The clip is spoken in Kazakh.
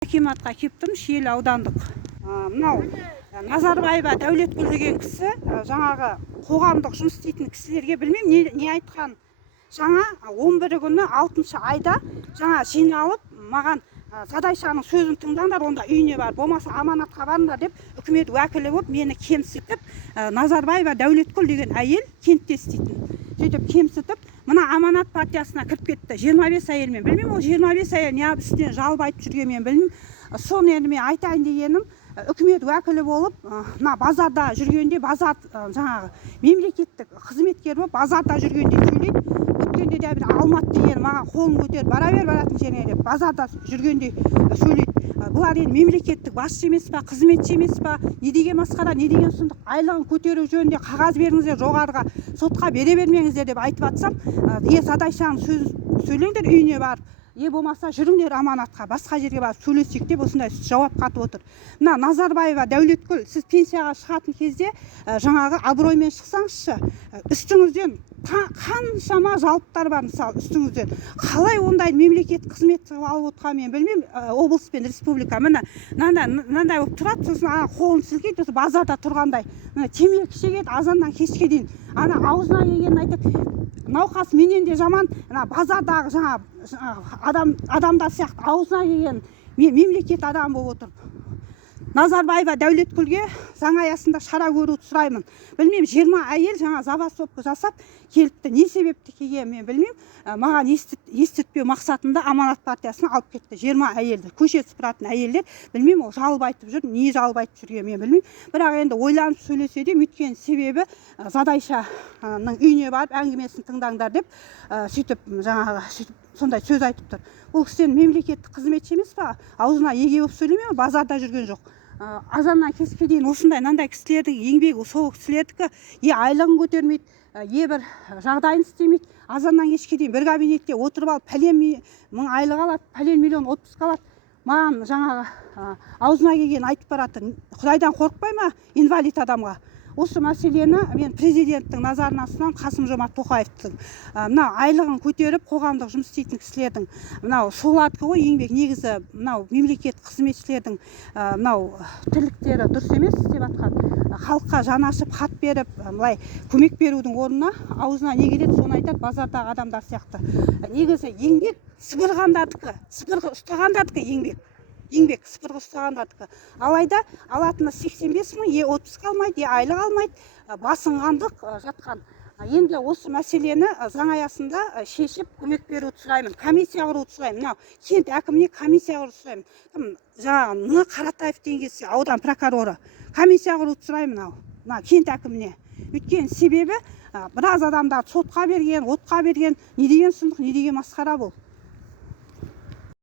акиматқа кептім, Шиелі аудандық. Мынау Назарбаева Дәулеткүл деген кісі жаңағы қоғамдық жұмыс істейтін кісілерге білмеймін не айтқан. Жаңа 11 күні 6 айда жаңа жиналып маған Задайшаның сөзін тыңдаңдар, онда үйіне бар, болмаса аманатқа барыңдар деп үкімет уәкілі болып мені кемсітіп, Назарбаева Дәулеткүл деген әйел кентте істейтін. Сөйтіп кемсітіп, мына аманат партиясына кіріп кетті. 25 әйелмен. Білмеймін, ол 25 әйел неғып үстінен жалып айтып жүрген мен білмеймін. Соны енді мен айтайын дегенім, үкімет уәкілі болып, мына базарда жүргенде, базар жаңағы мемлекеттік қызметкер болып базарда жүргенде сөйлейді. Өткенде де бір Алмат деген маған қолын көтеріп бара бер баратын жеріне деп базарда жүргенде сөйлейді. Бұлар енді мемлекеттік басшы емес па, қызметші емес па, не деген масқара, не деген сұмдық, айлығын көтеру жөнінде қағаз беріңіздер, жоғарыға сотқа бере бермеңіздер деп айтып жатсам, Задайшаның сөзін сөйлеңдер, үйіне барып, болмаса жүріңдер аманатқа, басқа жерге барып сөйлесек деп осындай жауап қатып отыр. Мына Назарбаева Дәулеткүл, сіз пенсияға шығатын кезде жаңағы абыроймен шықсаңызшы, үстіңізден қаншама жалыптар бар, мысалы үстіңізден. Қалай ондай мемлекет қызмет алып отқан мен білмеймін, облыс пен республика. Мынандай болып тұрады, сосын қолын сілкейді, базарда тұрғандай. Темекі шегеді азаннан кешке дейін. Аузына келгенін айтып, науқас менен де жаман, базардағы адамдар сияқты аузына келген мемлекет адам болып отыр. Назарбаева Дәулеткүлге заң аясында шара көруді сұраймын. Білмеймін, 20 әйел жаңа забастовка жасап келіпті. Не себепті келген мен білмеймін. Маған естіртпеу мақсатында аманат партиясына алып кетті. 20 әйелді, көше сыпыратын әйелдер. Білмеймін, ол жалып айтып жүр, не жалып айтып жүрген мен білмеймін. Бірақ енді ойланып сөйлесе де, өйткені себебі Задайшаның үйіне барып әңгімесін тыңдаңдар деп, сөйтіп жаңағы сондай сөз айтып тұр. Бұл кісіден мемлекеттік қызметші емес па? Аузына еге болып сөйлемей, базарда жүрген жоқ. Азаннан кешке дейін осындай мынандай кісілердің еңбегі, сол кісілердікі айлығын көтермейді, бір жағдайын істемейді. Азаннан кешке дейін бір кабинетте отырып алып, пәлен мың айлық алады, пәлен миллион отпуск алады. Маған жаңағы аузына келген айтып барады. Құдайдан қорықпай ма инвалид адамға? Осы мәселені мен президенттің назарына ұсынамын, Қасым-Жомарт Тоқаевтың. Мынау айлығын көтеріп, қоғамдық жұмыс істейтін кісілердің, мынау солардікі ғой еңбек, негізі мынау мемлекет қызметшілердің мынау тірліктері дұрыс емес деп жатқан. Халыққа жаны ашып хат беріп, былай көмек берудің орнына аузына не келеді, соны айтады, базардағы адамдар сияқты. Негізі еңбек сыпырғандардікі, сыпырғы ұстағандардікі еңбек сыпырғы ұстағандардікі. Алайда алатыны 85 мың, отпуск алмайды, айлық алмайды, басынғандық жатқан. Енді осы мәселені заң аясында шешіп көмек беруді сұраймын, комиссия құруды сұраймын. Кент әкіміне комиссия құруды сұраймын. Жаңағы Қаратаев деген кісі, аудан прокуроры, комиссия құруды сұраймын. Кент әкіміне. Өйткені себебі біраз адамдар сотқа берген, отқа берген, не деген сұмдық, не деген масқара бұл.